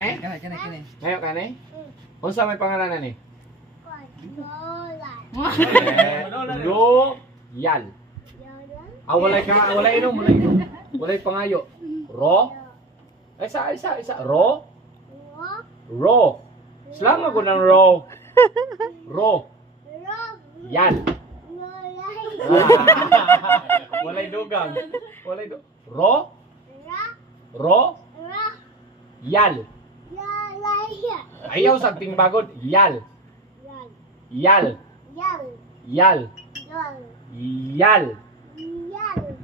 Kani. Ngayon ka ni? Unsa may pangalanan ni? Royal. Walay ka, walay inom, walay inom. Walay pangayo. Isa. Ro. Slang ako ng ro. Yan. Walay dugang. Yal. Ayaw sa ting bagod. Yal.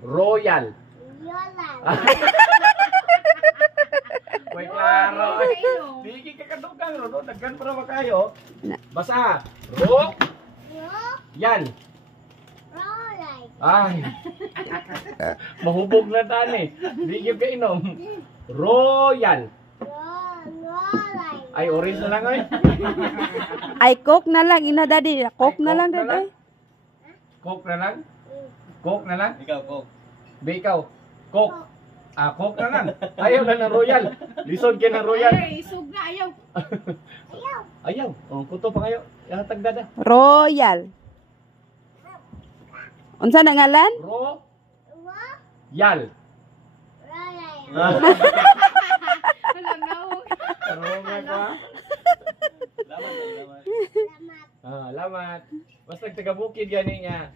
Royal. Wait, klaro. Digi ka kadugang, Rodo. Daggan para ba kayo? Basa. Yan. Ay. Mahubog na tani. Digi ka inom. Royal. Ay, orange na lang oy. Ay, coke na lang, ina daddy. Coke na lang daddy. Coke na lang? Coke na lang? Ikaw, Coke. Ikaw. Coke. Coke na lang. Ayaw na ng Royal. Lisod ka ng Royal. Ay, isog na, ayaw. Ayaw. Kuto pa kayo. Ihatag dada. Royal. Unsa na ngalan? Yal. Alam na ako. Karungan ka. Lamat. Lamat. Basta taga bukid gani nga.